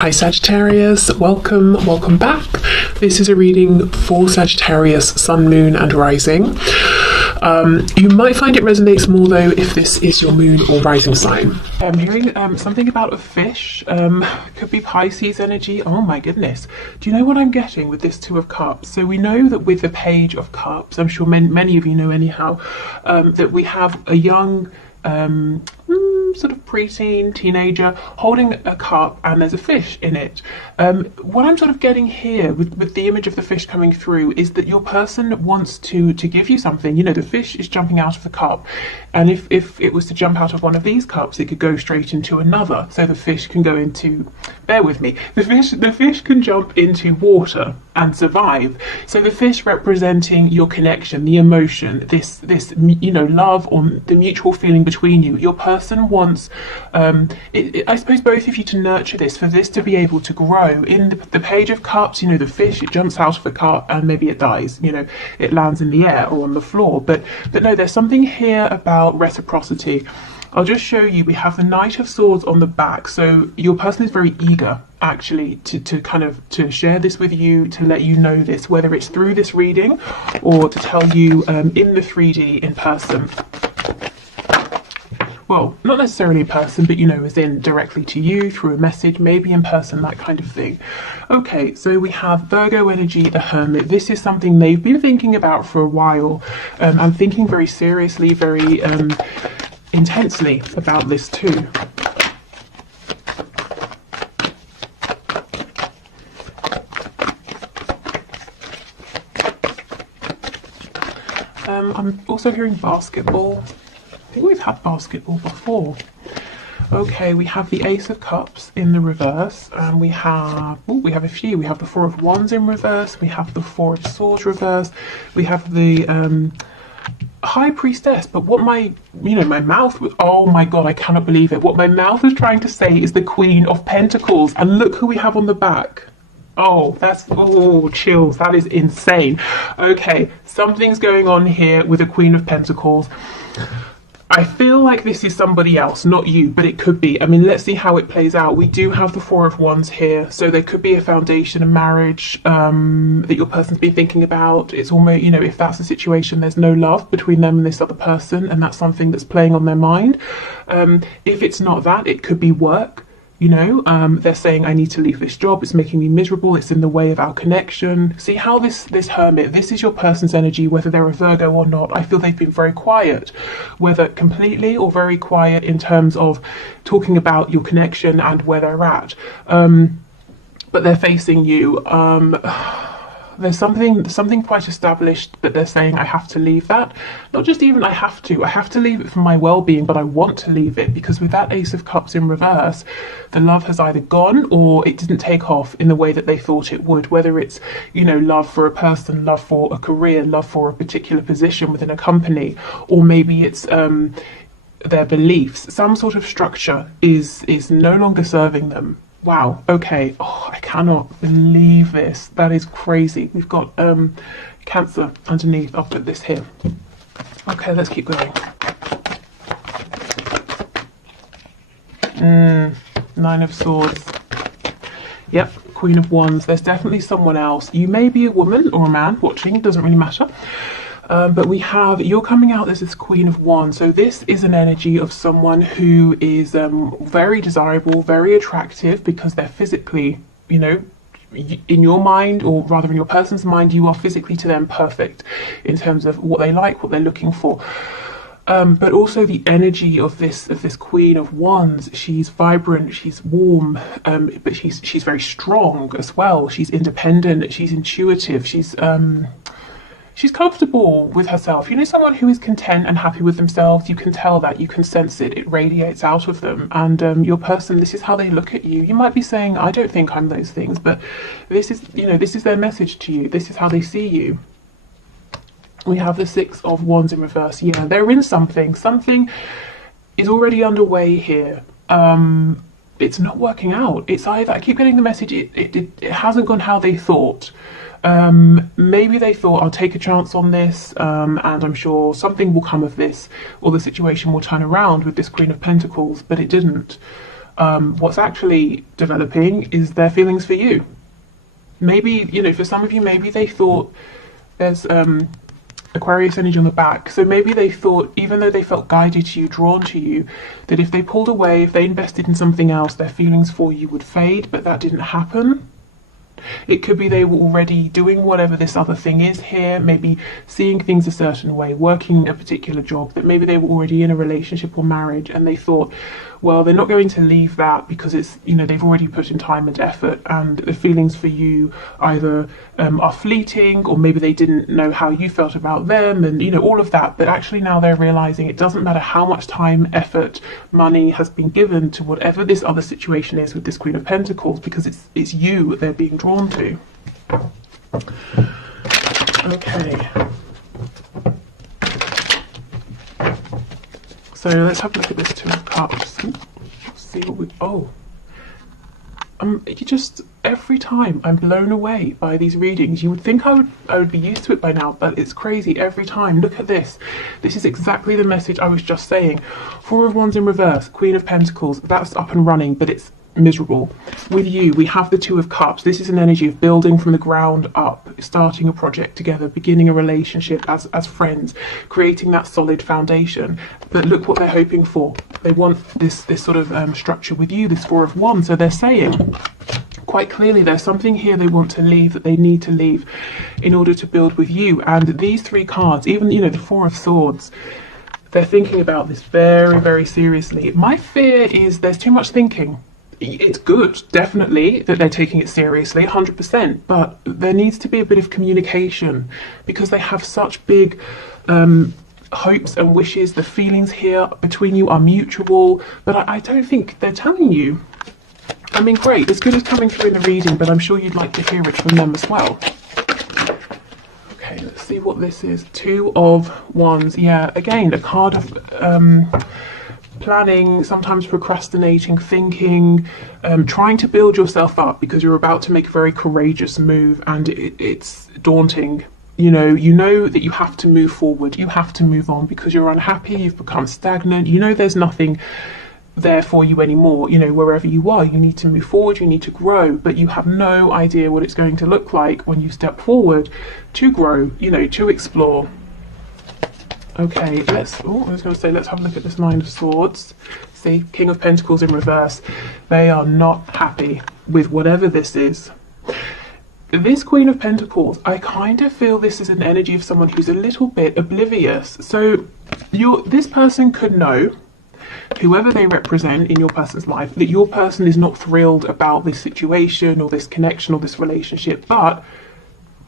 Hi Sagittarius, welcome back. This is a reading for Sagittarius, Sun, Moon and Rising. You might find it resonates more though if this is your moon or rising sign. I'm hearing something about a fish, could be Pisces energy. Oh my goodness. Do you know what I'm getting with this Two of Cups? So we know that with the Page of Cups, I'm sure many of you know anyhow, that we have a young sort of preteen, teenager holding a cup and there's a fish in it. What I'm sort of getting here with the image of the fish coming through is that your person wants to give you something. You know, the fish is jumping out of the cup, and if it was to jump out of one of these cups, it could go straight into another. So the fish can go into, bear with me, the fish can jump into water and survive. So the fish representing your connection, the emotion, this you know, love or the mutual feeling between you. Your person wants, I suppose, both of you to nurture this, for this to be able to grow. In the Page of Cups, you know, the fish, it jumps out of the cup and maybe it dies, you know, it lands in the air or on the floor. But no, there's something here about reciprocity. I'll just show you, we have the Knight of Swords on the back. So your person is very eager actually to share this with you, to let you know this, whether it's through this reading or to tell you in the 3D in person. Well, not necessarily in person, but you know, as in directly to you through a message, maybe in person, that kind of thing. Okay, so we have Virgo energy, the Hermit. This is something they've been thinking about for a while. I'm thinking very seriously, very intensely about this too. I'm also hearing basketball. I think we've had basketball before. Okay, we have the Ace of Cups in the reverse, and we have a few. We have the Four of Wands in reverse, we have the Four of Swords reverse, we have the High Priestess. But what my mouth was, oh my god, I cannot believe it. What my mouth was trying to say is the Queen of Pentacles, and look who we have on the back. Oh, that's, oh, chills. That is insane. Okay, something's going on here with the Queen of Pentacles. I feel like this is somebody else, not you, but it could be. I mean, let's see how it plays out. We do have the Four of Wands here, so there could be a foundation, a marriage that your person's been thinking about. It's almost, you know, if that's the situation, there's no love between them and this other person, and that's something that's playing on their mind. If it's not that, it could be work. You know, they're saying, I need to leave this job, it's making me miserable, it's in the way of our connection. See how this Hermit, this is your person's energy, whether they're a Virgo or not. I feel they've been very quiet, whether completely or very quiet in terms of talking about your connection and where they're at. But they're facing you. There's something quite established, but they're saying, I have to leave that. Not just even I have to leave it for my well-being, but I want to leave it, because with that Ace of Cups in reverse, the love has either gone or it didn't take off in the way that they thought it would, whether it's, you know, love for a person, love for a career, love for a particular position within a company, or maybe it's their beliefs. Some sort of structure is no longer serving them. Wow, okay. Oh, I cannot believe this. That is crazy. We've got Cancer underneath. I'll put this here. Okay, let's keep going. Nine of Swords. Yep, Queen of Wands. There's definitely someone else. You may be a woman or a man watching, it doesn't really matter. But we have, you're coming out as this Queen of Wands. So this is an energy of someone who is very desirable, very attractive, because they're physically, you know, in your mind, or rather in your person's mind, you are physically to them perfect in terms of what they like, what they're looking for. But also the energy of this Queen of Wands, she's vibrant, she's warm, but she's very strong as well. She's independent, she's intuitive, she's comfortable with herself. You know, someone who is content and happy with themselves, you can tell that, you can sense it, it radiates out of them. And your person, this is how they look at you. You might be saying, I don't think I'm those things, but this is, you know, this is their message to you. This is how they see you. We have the Six of Wands in reverse. Yeah, they're in something. Something is already underway here. It's not working out. It's either, I keep getting the message, it hasn't gone how they thought. Maybe they thought, I'll take a chance on this, and I'm sure something will come of this, or the situation will turn around with this Queen of Pentacles, but it didn't. what's actually developing is their feelings for you. Maybe, you know, for some of you, maybe they thought there's Aquarius energy on the back. So maybe they thought, even though they felt guided to you, drawn to you, that if they pulled away, if they invested in something else, their feelings for you would fade, but that didn't happen. It could be they were already doing whatever this other thing is here, maybe seeing things a certain way, working a particular job, that maybe they were already in a relationship or marriage, and they thought, well, they're not going to leave that because it's, you know, they've already put in time and effort, and the feelings for you either are fleeting, or maybe they didn't know how you felt about them, and, you know, all of that. But actually now they're realizing it doesn't matter how much time, effort, money has been given to whatever this other situation is with this Queen of Pentacles, because it's you they're being drawn to. Okay. So let's have a look at this Two of Cups. See what we, you just, every time I'm blown away by these readings. You would think I would be used to it by now, but it's crazy every time. Look at this. This is exactly the message I was just saying. Four of Wands in reverse, Queen of Pentacles, that's up and running, but it's miserable. With you, we have the Two of Cups. This is an energy of building from the ground up, starting a project together, beginning a relationship as friends, creating that solid foundation. But look what they're hoping for. They want this sort of structure with you, this Four of Wands. So they're saying quite clearly there's something here they want to leave, that they need to leave in order to build with you. And these three cards, even, you know, the Four of Swords, they're thinking about this very, very seriously. My fear is there's too much thinking. It's good, definitely, that they're taking it seriously, 100%, but there needs to be a bit of communication, because they have such big hopes and wishes. The feelings here between you are mutual, but I don't think they're telling you. I mean, great, it's good as coming through in the reading, but I'm sure you'd like to hear it from them as well. Okay, let's see what this is. Two of Wands. Yeah, again, a card of planning, sometimes procrastinating, thinking, trying to build yourself up because you're about to make a very courageous move, and it's daunting. You know that you have to move forward, you have to move on because you're unhappy, you've become stagnant, you know there's nothing there for you anymore. You know, wherever you are, you need to move forward, you need to grow, but you have no idea what it's going to look like when you step forward to grow, you know, to explore. Okay, I was going to say, let's have a look at this Nine of Swords. See, King of Pentacles in reverse. They are not happy with whatever this is. This Queen of Pentacles, I kind of feel this is an energy of someone who's a little bit oblivious. So this person could know, whoever they represent in your person's life, that your person is not thrilled about this situation or this connection or this relationship, but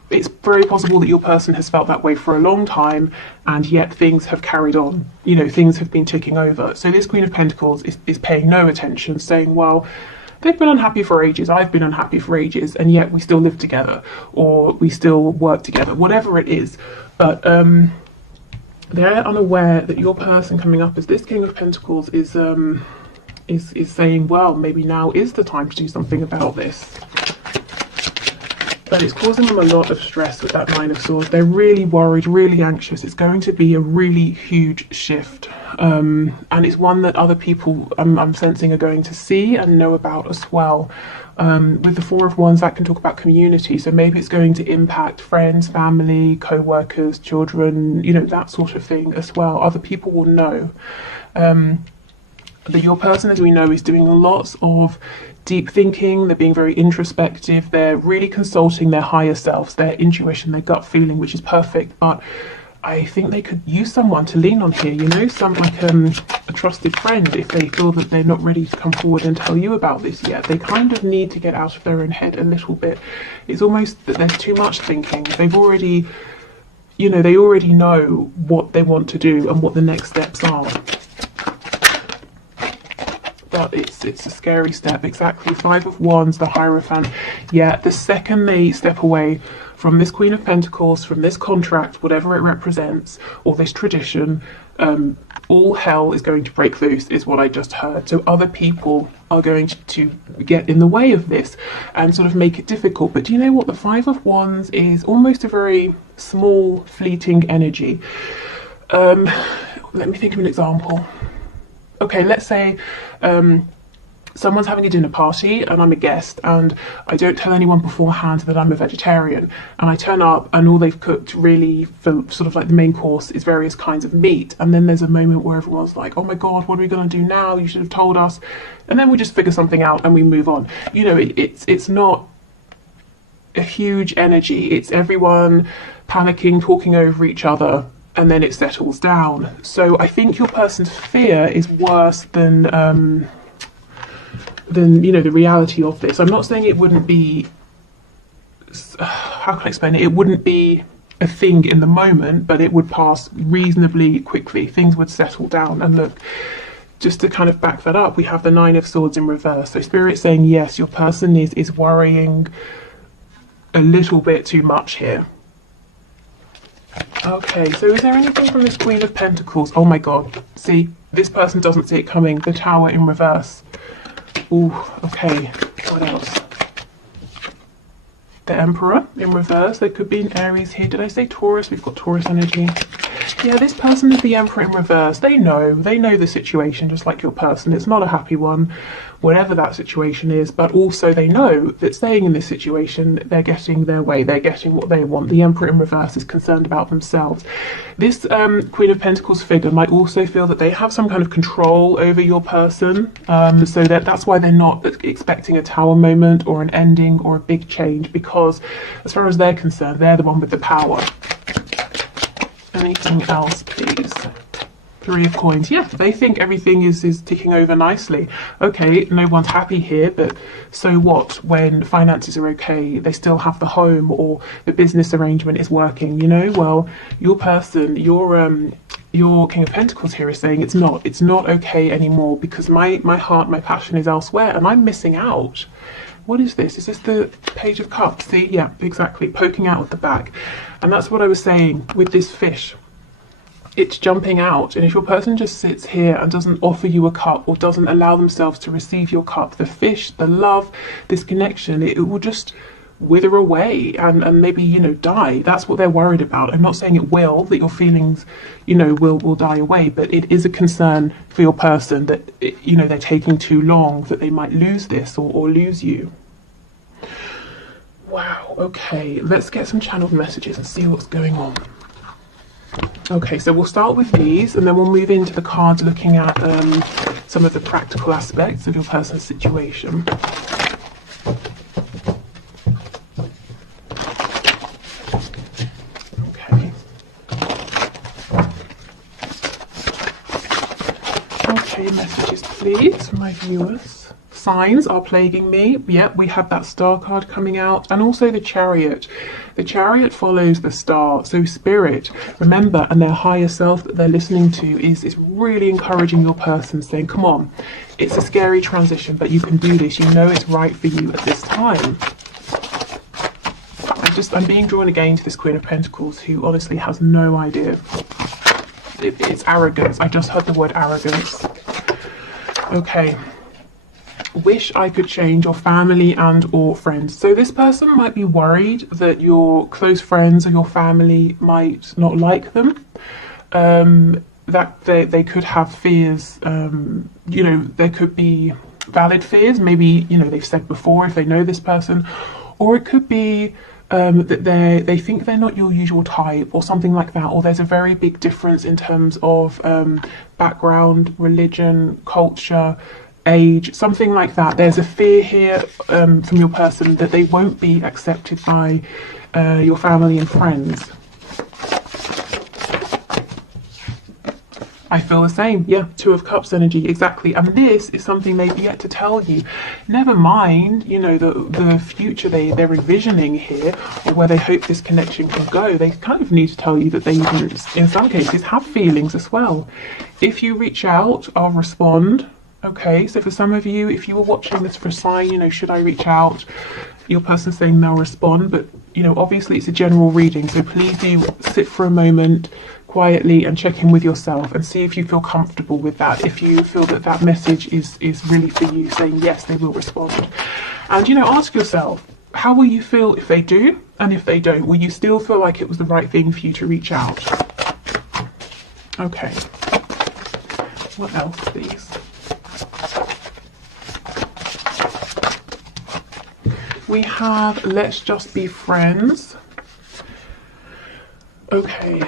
it's very possible that your person has felt that way for a long time, and yet things have carried on. You know, things have been ticking over. So this Queen of Pentacles is paying no attention, saying, well, they've been unhappy for ages, I've been unhappy for ages, and yet we still live together, or we still work together, whatever it is. But they're unaware that your person coming up as this King of Pentacles is saying, well, maybe now is the time to do something about this. But it's causing them a lot of stress with that Nine of Swords. They're really worried, really anxious. It's going to be a really huge shift. And it's one that other people, I'm sensing, are going to see and know about as well. With the Four of Wands, that can talk about community. So maybe it's going to impact friends, family, co-workers, children, you know, that sort of thing as well. Other people will know. That your person, as we know, is doing lots of deep thinking. They're being very introspective. They're really consulting their higher selves, their intuition, their gut feeling, which is perfect. But I think they could use someone to lean on here, you know, like a trusted friend, if they feel that they're not ready to come forward and tell you about this yet. They kind of need to get out of their own head a little bit. It's almost that there's too much thinking. They've already, you know, they already know what they want to do and what the next steps are. But it's a scary step. Exactly. Five of Wands, the Hierophant. Yeah, the second they step away from this Queen of Pentacles, from this contract, whatever it represents, or this tradition, all hell is going to break loose, is what I just heard. So other people are going to get in the way of this and sort of make it difficult. But do you know what? The Five of Wands is almost a very small, fleeting energy. Let me think of an example. Okay, let's say someone's having a dinner party and I'm a guest and I don't tell anyone beforehand that I'm a vegetarian, and I turn up and all they've cooked really for sort of like the main course is various kinds of meat, and then there's a moment where everyone's like, oh my god, what are we going to do now, you should have told us, and then we just figure something out and we move on. You know, it's not a huge energy, it's everyone panicking, talking over each other, and then it settles down. So I think your person's fear is worse than you know, the reality of this. I'm not saying it wouldn't be, how can I explain it? It wouldn't be a thing in the moment, but it would pass reasonably quickly. Things would settle down. And look, just to kind of back that up, we have the Nine of Swords in reverse. So Spirit's saying, yes, your person is worrying a little bit too much here. Okay, so is there anything from this Queen of Pentacles? Oh my god, see, this person doesn't see it coming. The Tower in reverse. Ooh, okay, what else? The Emperor in reverse. There could be an Aries here. Did I say Taurus? We've got Taurus energy. Yeah, this person is the Emperor in reverse. They know the situation, just like your person. It's not a happy one, whatever that situation is, but also they know that staying in this situation, they're getting their way, they're getting what they want. The Emperor in reverse is concerned about themselves. This Queen of Pentacles figure might also feel that they have some kind of control over your person, so that's why they're not expecting a Tower moment or an ending or a big change, because as far as they're concerned, they're the one with the power. Anything else, please? Three of Coins. Yeah, they think everything is ticking over nicely. Okay, no one's happy here, but so what? When finances are okay, they still have the home, or the business arrangement is working, you know? Well, your person, your King of Pentacles here is saying it's not okay anymore, because my heart, my passion is elsewhere, and I'm missing out. What is this? Is this the Page of Cups? See, yeah, exactly, poking out at the back. And that's what I was saying with this fish. It's jumping out, and if your person just sits here and doesn't offer you a cup, or doesn't allow themselves to receive your cup, the fish, the love, this connection, it will just wither away and maybe, you know, die. That's what they're worried about. I'm not saying it will, that your feelings, you know, will die away, but it is a concern for your person that, you know, they're taking too long, that they might lose this or lose you. Wow, okay, let's get some channeled messages and see what's going on. Okay, so we'll start with these, and then we'll move into the cards looking at some of the practical aspects of your person's situation. Okay. Okay, messages please from my viewers. Signs are plaguing me. Yep, we had that Star card coming out, and also the Chariot. The Chariot follows the Star, so Spirit, remember, and their higher self that they're listening to is really encouraging your person, saying, come on, it's a scary transition, but you can do this. You know it's right for you at this time. I'm being drawn again to this Queen of Pentacles, who honestly has no idea. It's arrogance. I just heard the word arrogance. Okay. Wish I could change your family and or friends. So this person might be worried that your close friends or your family might not like them, that they could have fears, you know, there could be valid fears, maybe, you know, they've said before if they know this person, or it could be that they think they're not your usual type or something like that, or there's a very big difference in terms of background, religion, culture, age, something like that. There's a fear here from your person that they won't be accepted by your family and friends. I feel the same. Yeah, Two of Cups energy, exactly. And this is something they've yet to tell you. Never mind, you know, the future they're envisioning here, or where they hope this connection can go. They kind of need to tell you that they even, in some cases, have feelings as well. If you reach out, I'll respond. Okay, so for some of you, if you were watching this for a sign, you know, should I reach out? Your person's saying they'll respond, but, you know, obviously it's a general reading, so please do sit for a moment quietly and check in with yourself and see if you feel comfortable with that. If you feel that that message is really for you, saying yes, they will respond. And, you know, ask yourself, how will you feel if they do? And if they don't, will you still feel like it was the right thing for you to reach out? Okay. What else, please? we have let's just be friends. Okay,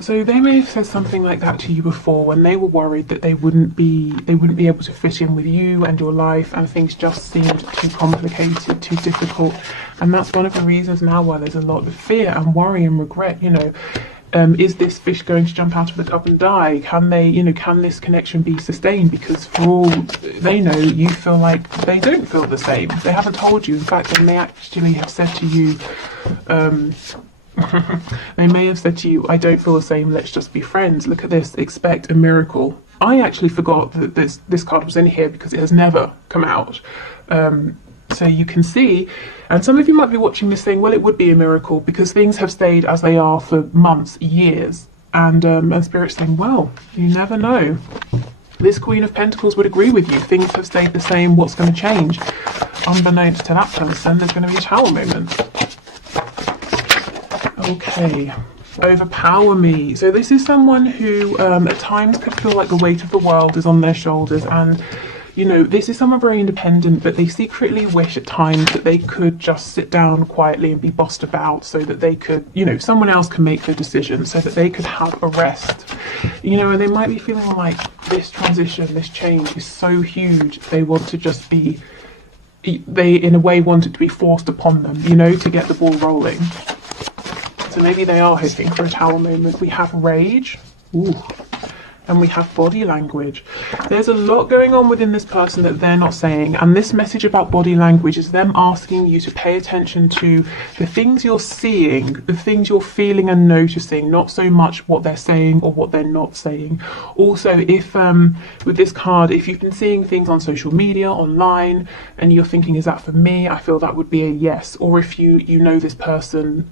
so they may have said something like that to you before when they were worried that they wouldn't be able to fit in with you and your life, and things just seemed too complicated, too difficult. And that's one of the reasons now why there's a lot of fear and worry and regret, you know. Is this fish going to jump out of the cup and die? Can they, you know, can this connection be sustained? Because for all they know, you feel like they don't feel the same. They haven't told you. In fact, they may actually have said to you, they may have said to you, I don't feel the same, let's just be friends. Look at this, expect a miracle. I actually forgot that this card was in here because it has never come out. So you can see, and some of you might be watching this saying, well, it would be a miracle because things have stayed as they are for months, years. And Spirit's saying, well, you never know. This Queen of Pentacles would agree with you. Things have stayed the same. What's going to change? Unbeknownst to that person, there's going to be a Tower moment. Okay. Overpower me. So this is someone who at times could feel like the weight of the world is on their shoulders, and you know, this is someone very independent, but they secretly wish at times that they could just sit down quietly and be bossed about so that they could, you know, someone else can make the decision so that they could have a rest. You know, and they might be feeling like this transition, this change is so huge, they want to just be, they in a way want it to be forced upon them, you know, to get the ball rolling. So maybe they are hoping for a Tower moment. We have rage. Ooh. And we have body language. There's a lot going on within this person that they're not saying, and this message about body language is them asking you to pay attention to the things you're seeing, the things you're feeling and noticing, not so much what they're saying or what they're not saying. Also, if with this card, if you've been seeing things on social media, online, and you're thinking, is that for me? I feel that would be a yes. Or if you know this person,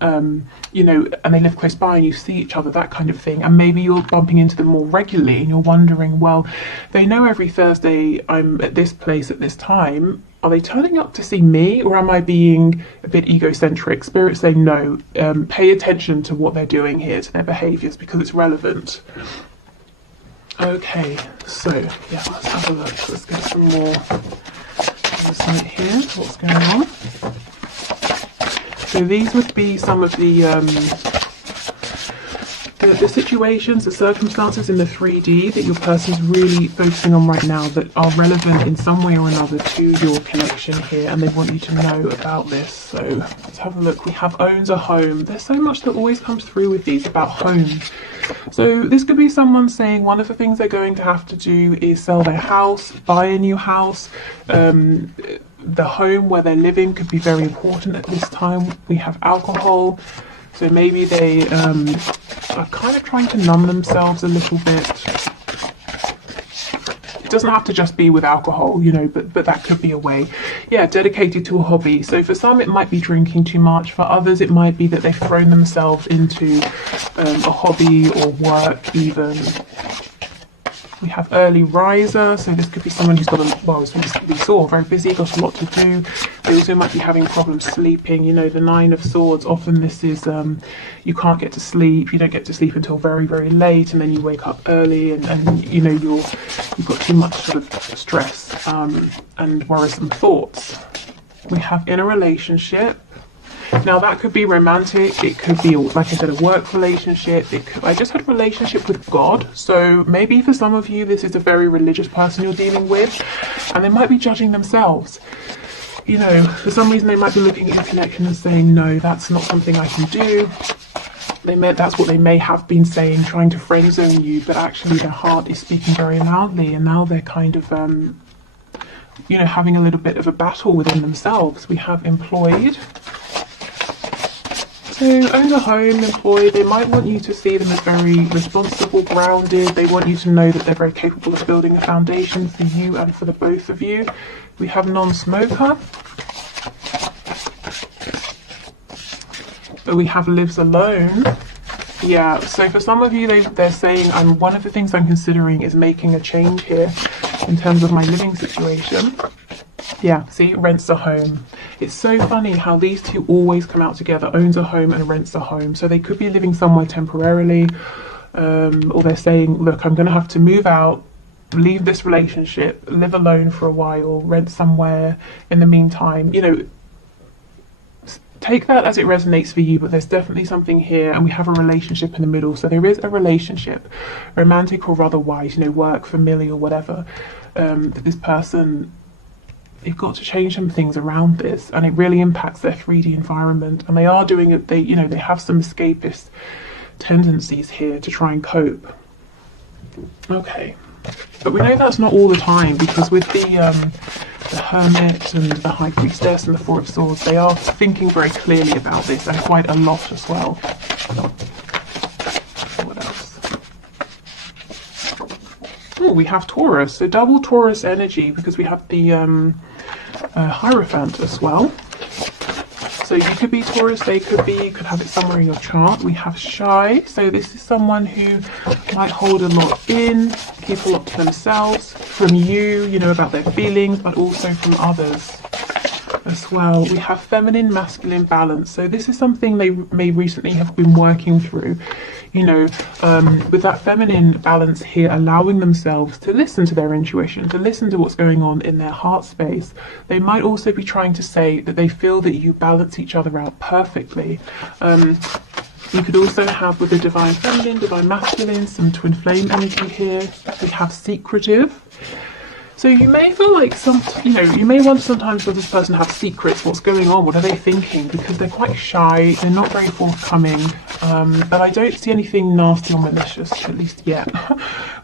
you know, and they live close by and you see each other, that kind of thing, and maybe you're bumping into them more regularly, and you're wondering, well, they know every Thursday I'm at this place at this time. Are they turning up to see me, or am I being a bit egocentric? Spirit saying no, pay attention to what they're doing here, to their behaviours, because it's relevant. Okay, so yeah, let's have a look. Let's get some more insight here. What's going on? So these would be some of the situations, the circumstances in the 3D that your person's really focusing on right now that are relevant in some way or another to your connection here, and they want you to know about this. So let's have a look. We have owns a home. There's so much that always comes through with these about homes. So this could be someone saying one of the things they're going to have to do is sell their house, buy a new house. The home where they're living could be very important at this time. We have alcohol. So maybe they are kind of trying to numb themselves a little bit. It doesn't have to just be with alcohol, you know, but that could be a way. Yeah, dedicated to a hobby. So for some it might be drinking too much. For others it might be that they've thrown themselves into a hobby or work even. We have early riser, so this could be someone who's got a, well, as we saw, very busy, got a lot to do. They also might be having problems sleeping. You know, the Nine of Swords, often this is, you can't get to sleep, you don't get to sleep until very, very late, and then you wake up early, and you know, you've got too much sort of stress and worrisome thoughts. We have in a relationship. Now that could be romantic, it could be, like I said, a work relationship. I just had a relationship with God, so maybe for some of you this is a very religious person you're dealing with, and they might be judging themselves. You know, for some reason they might be looking at your connection and saying, no, that's not something I can do. That's what they may have been saying, trying to friend zone you, but actually their heart is speaking very loudly, and now they're kind of you know, having a little bit of a battle within themselves. We have employed. So own a home, employed, they might want you to see them as very responsible, grounded. They want you to know that they're very capable of building a foundation for you and for the both of you. We have non-smoker. But we have lives alone. Yeah, so for some of you, they're saying, one of the things I'm considering is making a change here in terms of my living situation. Yeah, see, rents a home. It's so funny how these two always come out together, owns a home and rents a home. So they could be living somewhere temporarily, or they're saying, look, I'm going to have to move out, leave this relationship, live alone for a while, rent somewhere in the meantime. You know, take that as it resonates for you, but there's definitely something here, and we have a relationship in the middle. So there is a relationship, romantic or otherwise, you know, work, familial, whatever, that this person, they've got to change some things around this, and it really impacts their 3D environment. And they are doing it, they, you know, they have some escapist tendencies here to try and cope. Okay, but we know that's not all the time, because with the Hermit and the High Priestess and the Four of Swords, they are thinking very clearly about this, and quite a lot as well. What else? Oh, we have Taurus, so double Taurus energy, because we have the Hierophant as well. So you could be Taurus, they could be, you could have it somewhere in your chart. We have Shy, so this is someone who might hold a lot in, keep a lot to themselves, from you, you know, about their feelings, but also from others as well. We have Feminine, Masculine balance. So this is something they may recently have been working through, you know, with that feminine balance here, allowing themselves to listen to their intuition, to listen to what's going on in their heart space. They might also be trying to say that they feel that you balance each other out perfectly. You could also have, with the Divine Feminine, Divine Masculine, some Twin Flame energy here. We have Secretive. So you may feel like you may wonder sometimes, does this person have secrets? What's going on? What are they thinking? Because they're quite shy, they're not very forthcoming, but I don't see anything nasty or malicious, at least yet.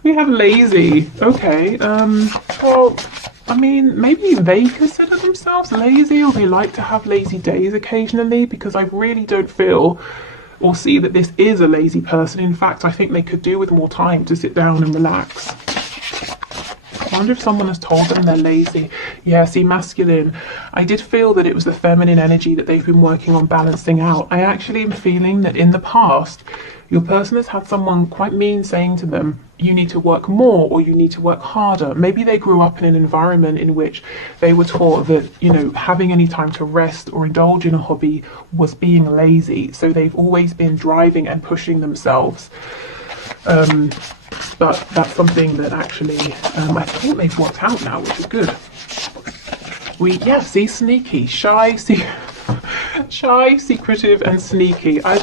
We have Lazy. Okay, well, I mean, maybe they consider themselves lazy, or they like to have lazy days occasionally, because I really don't feel or see that this is a lazy person. In fact, I think they could do with more time to sit down and relax. I wonder if someone has told them they're lazy. Yeah, see, masculine. I did feel that it was the feminine energy that they've been working on balancing out. I actually am feeling that in the past, your person has had someone quite mean saying to them, you need to work more, or you need to work harder. Maybe they grew up in an environment in which they were taught that, you know, having any time to rest or indulge in a hobby was being lazy. So they've always been driving and pushing themselves. But that's something that actually I think they've worked out now, which is good. See, sneaky, shy, shy, secretive, and sneaky. I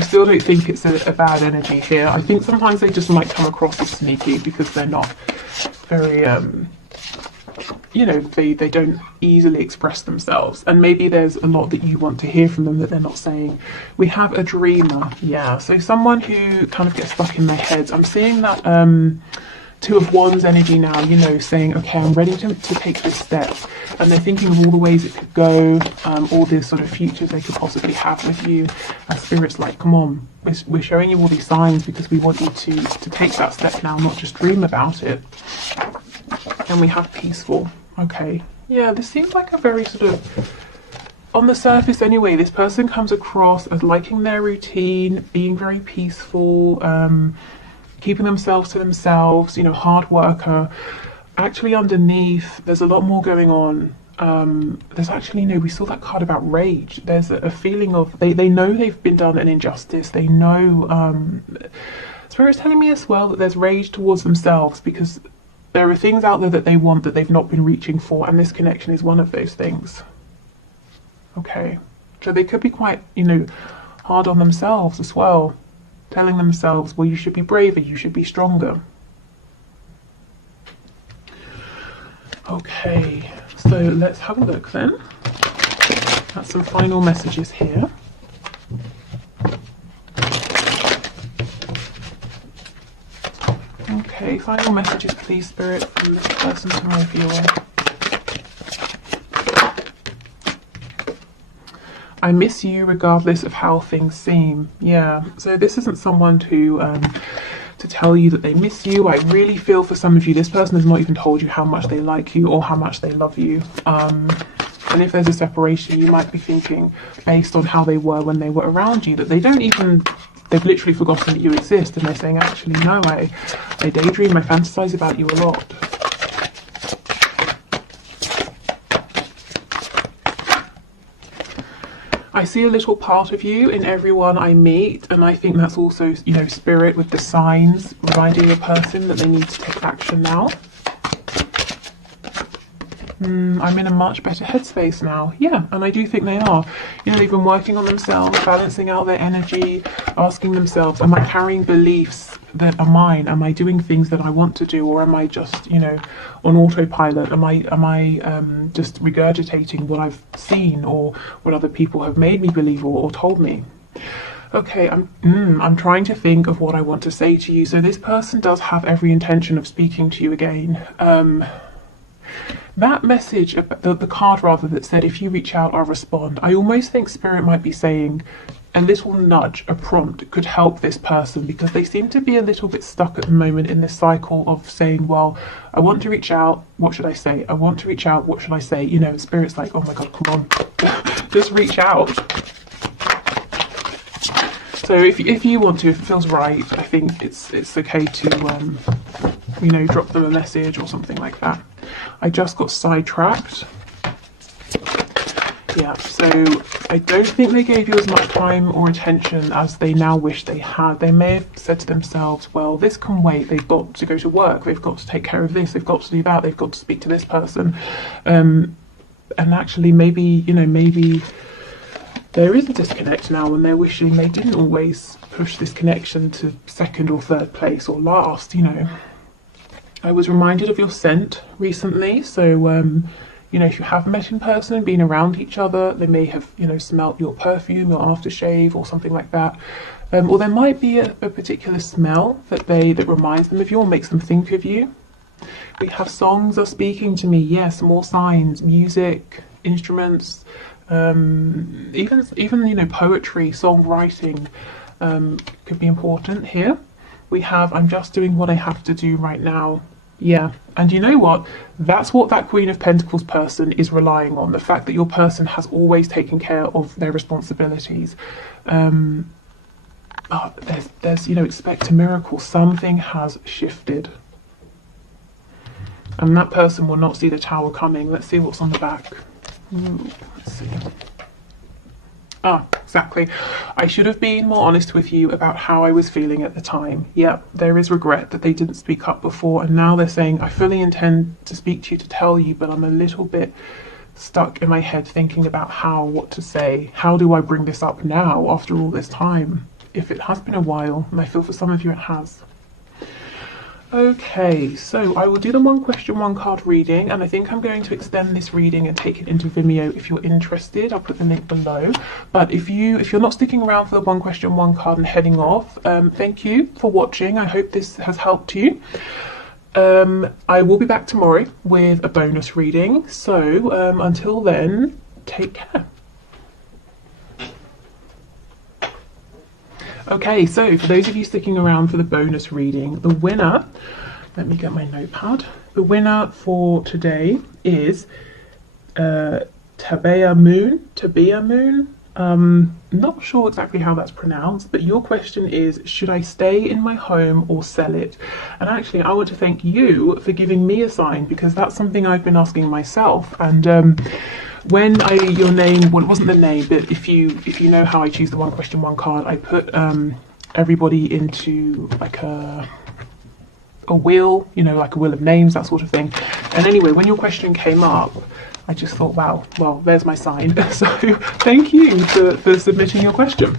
still don't think it's a bad energy here. I think sometimes they just might come across as sneaky because they're not very you know, they don't easily express themselves, and maybe there's a lot that you want to hear from them that they're not saying. We have a dreamer. Yeah, so someone who kind of gets stuck in their heads. I'm seeing that Two of Wands energy now, you know, saying, okay, I'm ready to take this step, and they're thinking of all the ways it could go, all the sort of futures they could possibly have with you. And Spirit's like, come on, we're showing you all these signs because we want you to take that step now, not just dream about it. And we have peaceful. Okay, yeah, this seems like a very sort of, on the surface anyway, this person comes across as liking their routine, being very peaceful, keeping themselves to themselves, you know, hard worker. Actually underneath, there's a lot more going on. There's actually, no, we saw that card about rage. There's a feeling of, they know they've been done an injustice. They know, Spirit's telling me as well that there's rage towards themselves, because there are things out there that they want that they've not been reaching for, and this connection is one of those things. Okay, so they could be quite, you know, hard on themselves as well, telling themselves, well, you should be braver, you should be stronger. Okay, so let's have a look then. That's some final messages here. Okay, final messages, please, Spirit, from this person to my viewer. I miss you regardless of how things seem. Yeah, so this isn't someone to tell you that they miss you. I really feel for some of you, this person has not even told you how much they like you or how much they love you. And if there's a separation, you might be thinking, based on how they were when they were around you, that they don't even, they've literally forgotten that you exist, and they're saying, actually, no, I daydream, I fantasize about you a lot. I see a little part of you in everyone I meet, and I think that's also, you know, Spirit with the signs reminding a person that they need to take action now. I'm in a much better headspace now. Yeah, and I do think they are. You know, they've been working on themselves, balancing out their energy, asking themselves, am I carrying beliefs that are mine? Am I doing things that I want to do, or am I just, you know, on autopilot? Am I just regurgitating what I've seen or what other people have made me believe or told me? Okay, I'm trying to think of what I want to say to you. So this person does have every intention of speaking to you again. That message, the card rather, that said, if you reach out, I'll respond. I almost think Spirit might be saying a little nudge, a prompt could help this person, because they seem to be a little bit stuck at the moment in this cycle of saying, well, I want to reach out, what should I say? I want to reach out, what should I say? You know, Spirit's like, oh my God, come on, just reach out. So if you want to, if it feels right, I think it's okay to, you know, drop them a message or something like that. I just got sidetracked. Yeah, so I don't think they gave you as much time or attention as they now wish they had. They may have said to themselves, well, this can wait. They've got to go to work. They've got to take care of this. They've got to do that. They've got to speak to this person. And actually, maybe, you know, maybe there is a disconnect now, and they're wishing they didn't always push this connection to second or third place or last, you know. I was reminded of your scent recently, so you know, if you have met in person and been around each other, they may have, you know, smelt your perfume or aftershave or something like that. Or there might be a particular smell that reminds them of you or makes them think of you. We have songs are speaking to me, yes, more signs, music, instruments, even you know, poetry, songwriting could be important here. We have, I'm just doing what I have to do right now. Yeah, and you know what? That's what that Queen of Pentacles person is relying on. The fact that your person has always taken care of their responsibilities. There's you know, expect a miracle. Something has shifted. And that person will not see the Tower coming. Let's see what's on the back. Let's see. Ah, exactly. I should have been more honest with you about how I was feeling at the time. Yeah, there is regret that they didn't speak up before, and now they're saying, I fully intend to speak to you, to tell you, but I'm a little bit stuck in my head thinking about what to say. How do I bring this up now after all this time? If it has been a while, and I feel for some of you it has. Okay, so I will do the one question, one card reading, and I think I'm going to extend this reading and take it into Vimeo if you're interested. I'll put the link below. But if you're not sticking around for the one question, one card and heading off, thank you for watching. I hope this has helped you. I will be back tomorrow with a bonus reading. So until then, take care. Okay, so for those of you sticking around for the bonus reading, the winner, let me get my notepad. The winner for today is Tabea Moon. Not sure exactly how that's pronounced, but your question is, should I stay in my home or sell it? And actually, I want to thank you for giving me a sign, because that's something I've been asking myself. And when your name, well, it wasn't the name, but if you know how I choose the one question, one card, I put everybody into like a wheel, you know, like a wheel of names, that sort of thing. And anyway, when your question came up, I just thought, wow, well, there's my sign. So thank you for submitting your question.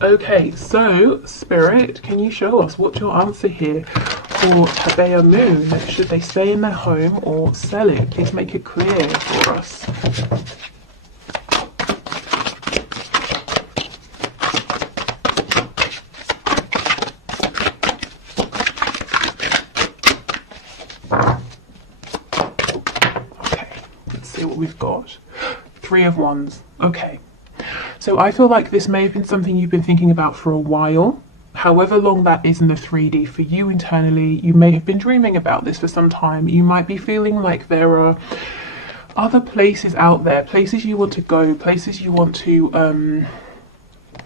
Okay, so Spirit, can you show us what's your answer here for Tabea Moon? Should they stay in their home or sell it? Please make it clear for us. We've got Three of Wands. Okay, so I feel like this may have been something you've been thinking about for a while. However long that is in the 3D for you internally, you may have been dreaming about this for some time. You might be feeling like there are other places out there, places you want to go, places you want to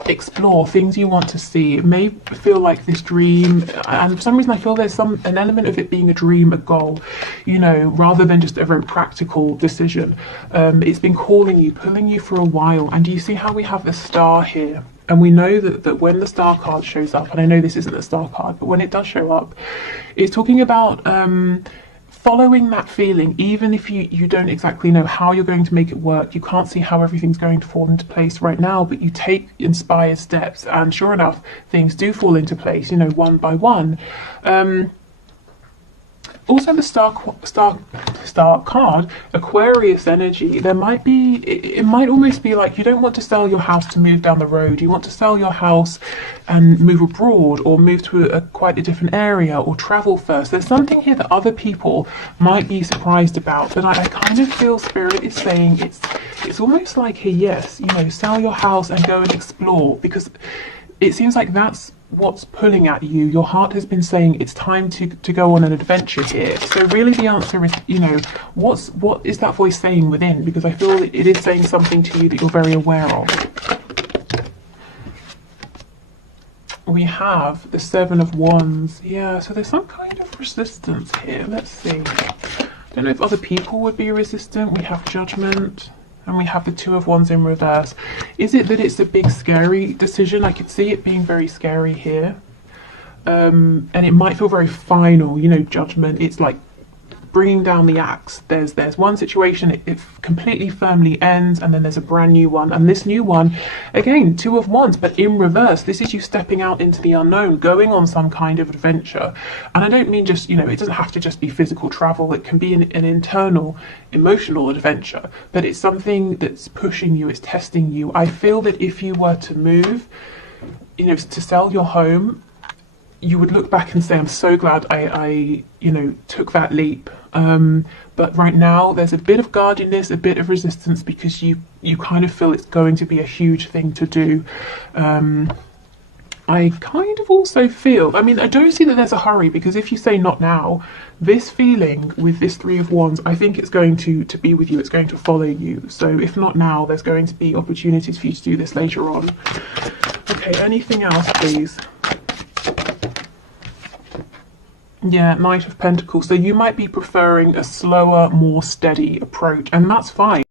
explore, things you want to see. It may feel like this dream, and for some reason I feel there's an element of it being a dream, a goal, you know, rather than just a very practical decision. It's been calling you, pulling you for a while. And do you see how we have the star here? And we know that when the star card shows up, and I know this isn't the star card, but when it does show up, it's talking about following that feeling, even if you don't exactly know how you're going to make it work, you can't see how everything's going to fall into place right now, but you take inspired steps, and sure enough, things do fall into place, you know, one by one. Also, the star card, Aquarius energy, there might be, it might almost be like you don't want to sell your house to move down the road. You want to sell your house and move abroad, or move to quite a different area, or travel first. There's something here that other people might be surprised about, but I kind of feel Spirit is saying it's almost like a yes, you know, sell your house and go and explore, because it seems like that's what's pulling at you. Your heart has been saying it's time to go on an adventure here. So really the answer is, you know, what is that voice saying within? Because I feel it is saying something to you that you're very aware of. We have the Seven of Wands. Yeah, so there's some kind of resistance here. Let's see. I don't know if other people would be resistant. We have Judgment. And we have the Two of Wands in reverse. Is it that it's a big scary decision? I could see it being very scary here. And it might feel very final, you know, Judgment. It's like bringing down the axe. There's one situation, it completely firmly ends, and then there's a brand new one. And this new one, again, Two of Wands, but in reverse. This is you stepping out into the unknown, going on some kind of adventure. And I don't mean just, you know, it doesn't have to just be physical travel. It can be an internal, emotional adventure. But it's something that's pushing you, it's testing you. I feel that if you were to move, you know, to sell your home, you would look back and say, I'm so glad I you know, took that leap. But right now there's a bit of guardedness, a bit of resistance, because you kind of feel it's going to be a huge thing to do. I kind of also feel, I mean, I don't see that there's a hurry, because if you say not now, this feeling with this Three of Wands, I think it's going to be with you, it's going to follow you. So if not now, there's going to be opportunities for you to do this later on. Okay, anything else, please? Yeah, Knight of Pentacles. So you might be preferring a slower, more steady approach, and that's fine.